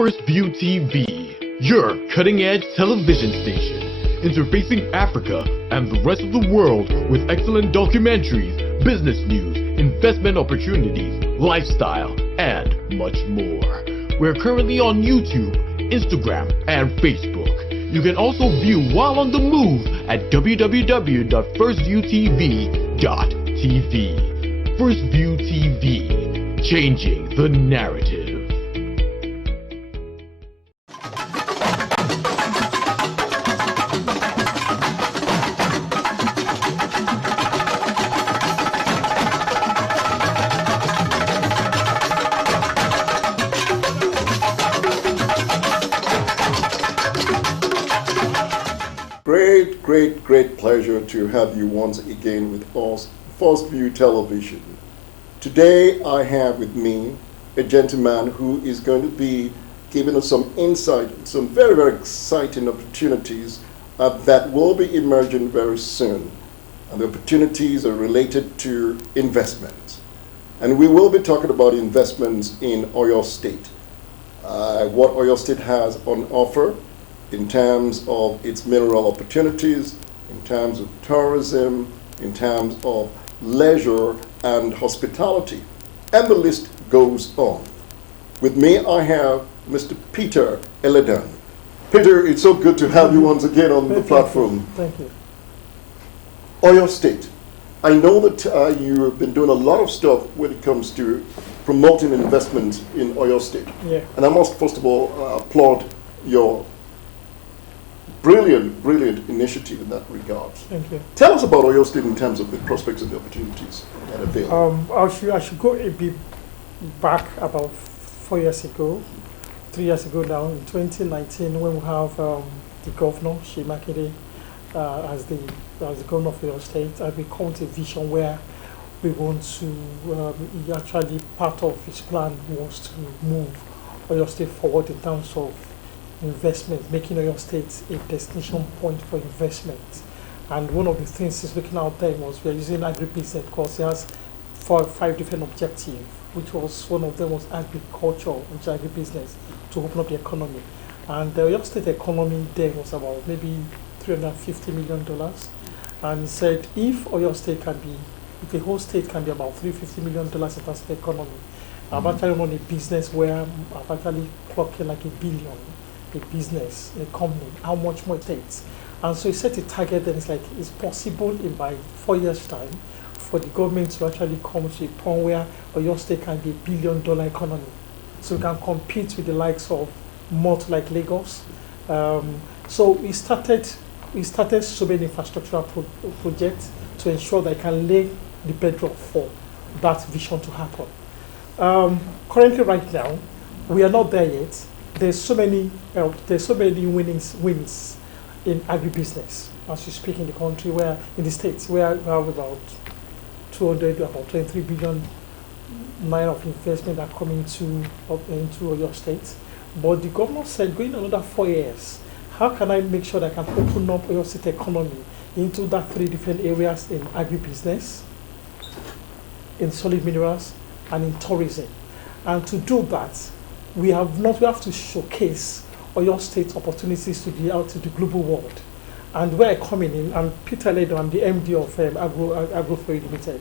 First View TV, your cutting-edge television station, interfacing Africa and the rest of the world with excellent documentaries, business news, investment opportunities, lifestyle, and much more. We're currently on YouTube, Instagram, and Facebook. You can also view while on the move at www.firstviewtv.tv. First View TV, changing the narrative. Great pleasure to have you once again with us, First View Television. Today I have with me a gentleman who is going to be giving us some insight, some very exciting opportunities that will be emerging very soon. And the opportunities are related to investments. And we will be talking about investments in Oyo State, what Oyo State has on offer in terms of its mineral opportunities, in terms of tourism, in terms of leisure and hospitality. And the list goes on. With me, I have Mr. Peter Eledan. Peter, it's so good to have you once again on the platform. Thank you. Oyo State. I know that you have been doing a lot of stuff when it comes to promoting investment in Oyo State. Yeah. And I must first of all applaud your brilliant initiative in that regard. Thank you. Tell us about Oyo State in terms of the prospects and the opportunities that avail. I should go a bit back about 3 years ago now, in 2019, when we have the governor, Shimakide, as the governor of Oyo State, and we come to a vision where we want to, actually part of his plan was to move Oyo State forward in terms of investment, making Oyo State a destination point for investment. And one of the things he's looking out there was we are using agribusiness because he has 4 or 5 different objectives, which was one of them was agriculture, which is agribusiness, to open up the economy. And the Oyo State economy then was about maybe $350 million. And he said if Oyo State can be, if the whole state can be about $350 million in terms of the economy, I've actually run a business where I've actually clocked in like $1 billion. A business, a company, how much more it takes. And so he set a target and it's like it's possible in by 4 years' time for the government to actually come to a point where Oyo State can be $1 billion economy. So we can compete with the likes of more like Lagos. So we started so many infrastructural projects to ensure that it can lay the bedrock for that vision to happen. Currently right now, we are not there yet. There's so many wins in agribusiness as you speak in the country, where in the states where we have about 23 billion naira of investment are coming into Oyo State. But the governor said, going another 4 years, how can I make sure that I can open up Oyo State economy into that 3 different areas in agribusiness, in solid minerals, and in tourism? And to do that, we have to showcase Oyo State opportunities to be out to the global world. And where I come in, I'm Peter Eledan, I'm the MD of Agro Limited.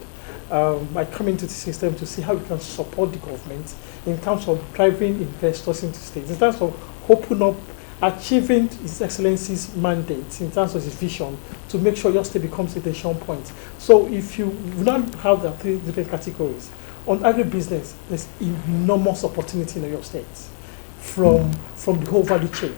I come into the system to see how we can support the government in terms of driving investors into states, in terms of open up, achieving His Excellency's mandate, in terms of his vision, to make sure Oyo State becomes a destination point. So if you now have the 3 different categories, on agribusiness, there's enormous opportunity in Oyo State from the whole value chain.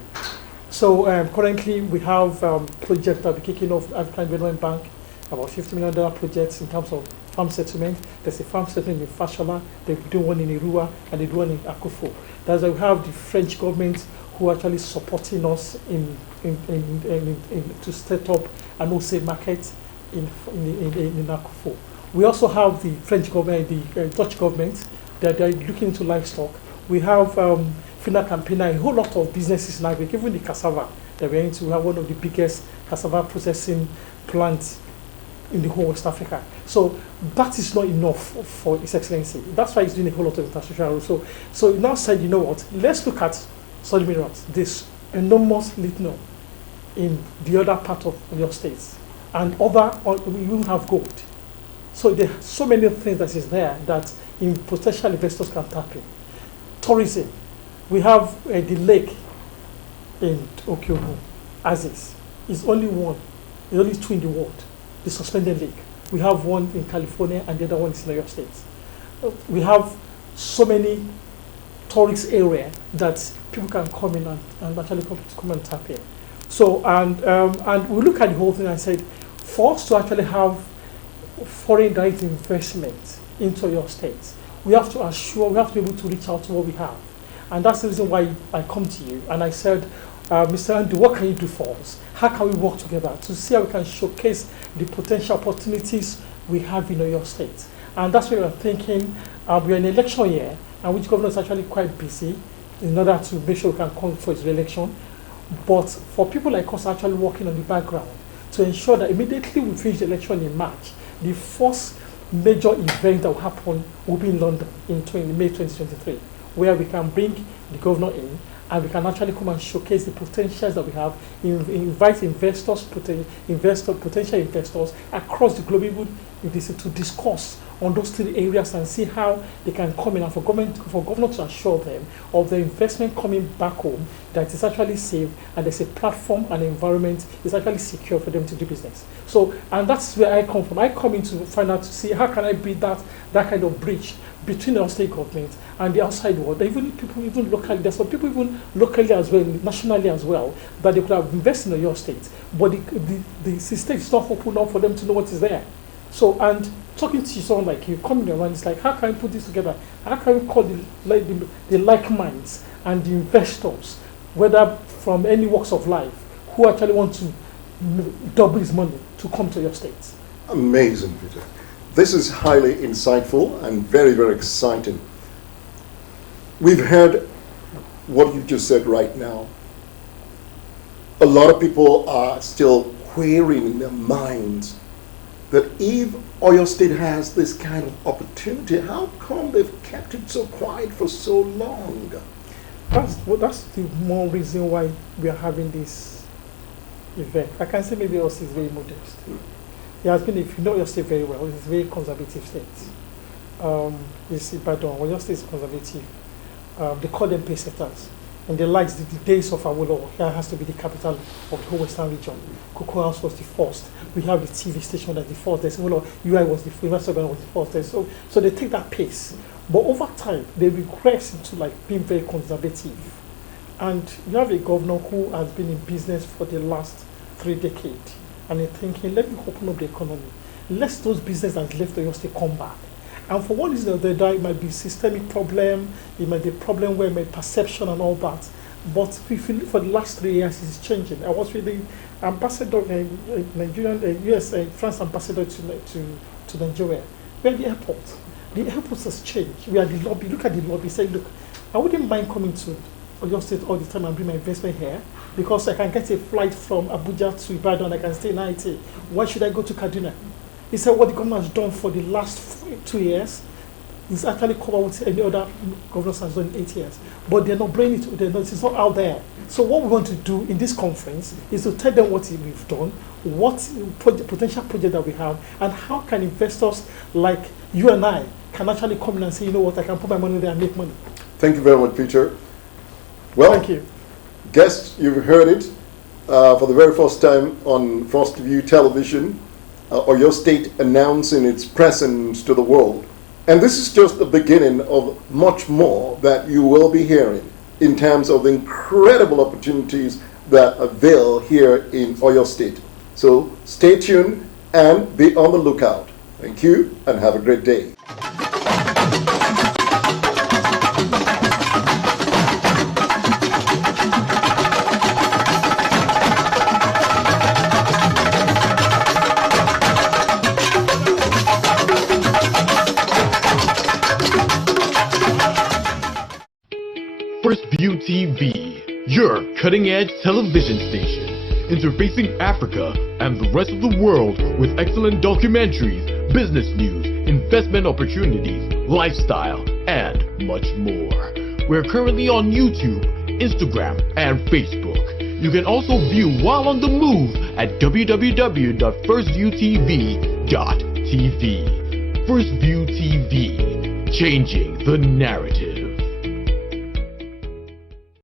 So currently we have projects that we're kicking off African Development Bank, about $50 million projects in terms of farm settlement. There's a farm settlement in Fashola, they do one in Irua, and they do one in Akufo. That's why we have the French government who are actually supporting us in to set up an wholesale market in Akufo. We also have the French government, the Dutch government, that they're looking into livestock. We have Fina Campina, a whole lot of businesses in agri, even the cassava that we're into. We have one of the biggest cassava processing plants in the whole West Africa. So that is not enough for His Excellency. That's why he's doing a whole lot of infrastructure. So he now said, you know what, let's look at solid minerals. There's enormous lithium in the other part of your states, and we even have gold. So there are so many things that is there that potential investors can tap in. Tourism, we have the lake in Okyobu, Aziz. It's only one, it's only two in the world, the suspended lake. We have one in California and the other one is in New York State. We have so many tourist areas that people can come in and actually come and tap in. So, and we look at the whole thing and said, for us to actually have foreign direct investment into your states, we have to be able to reach out to what we have. And that's the reason why I come to you and I said, Mr. Andy, what can you do for us? How can we work together to see how we can showcase the potential opportunities we have in your state? And that's why we're thinking, we're in election year, and which governor is actually quite busy in order to make sure we can come for his re-election. But for people like us actually working on the background to ensure that immediately we finish the election in March, the first major event that will happen will be in London in May 2023, where we can bring the governor in and we can actually come and showcase the potentials that we have, invite investors, potential investors across the globe even to discuss on those three areas and see how they can come in, and for government to assure them of the investment coming back home that is actually safe and there's a platform and environment is actually secure for them to do business. So, and that's where I come from. I come in to find out to see how can I build that kind of bridge between our state government and the outside world. Even people, even locally, there's some people even locally as well, nationally as well, that they could have invested in your state, but the system is not open up for them to know what is there. So, and talking to someone like you, coming around, it's like, how can we put this together? How can we call the like minds and the investors, whether from any walks of life, who actually want to double his money to come to your state? Amazing, Peter. This is highly insightful and very, very exciting. We've heard what you just said right now. A lot of people are still querying in their minds that if Oyo State has this kind of opportunity, how come they've kept it so quiet for so long? That's the more reason why we are having this event. I can say maybe Oyo State is very modest. It has been, if you know Oyo State very well, it's a very conservative state. You see, pardon, Oyo State is conservative. They call them pace setters. And they like the days of Awolowo. Here has to be the capital of the whole Western region. Cocoa House was the first. We have the TV station that's the first. There's UI was the University was the first. So they take that pace. But over time, they regress into like being very conservative. And you have a governor who has been in business for the last 3 decades. And they're thinking, let me open up the economy. Let those businesses that left the State come back. And for one reason or the other, it might be systemic problem, it might be a problem where it might be perception and all that. But if you look for the last 3 years, it's changing. I was with the ambassador, Nigerian, US, France ambassador to Nigeria. We're at the airport. The airport has changed. We are the lobby. Look at the lobby. Say, look, I wouldn't mind coming to Oyo State all the time and bring my investment here because I can get a flight from Abuja to Ibadan. I can stay in IT. Why should I go to Kaduna? He said what the government has done for the last 2 years is actually cover what any other government has done in 8 years. But they're not bringing it, it's not out there. So what we want to do in this conference is to tell them what we've done, what potential project that we have, and how can investors like you and I can actually come in and say, you know what, I can put my money there and make money. Thank you very much, Peter. Well, thank you. Guests, you've heard it for the very first time on First View Television. Oyo State announcing its presence to the world. And this is just the beginning of much more that you will be hearing in terms of the incredible opportunities that avail here in Oyo State. So stay tuned and be on the lookout. Thank you and have a great day. First View TV, your cutting-edge television station, interfacing Africa and the rest of the world with excellent documentaries, business news, investment opportunities, lifestyle, and much more. We're currently on YouTube, Instagram, and Facebook. You can also view while on the move at www.firstviewtv.tv. First View TV, changing the narrative.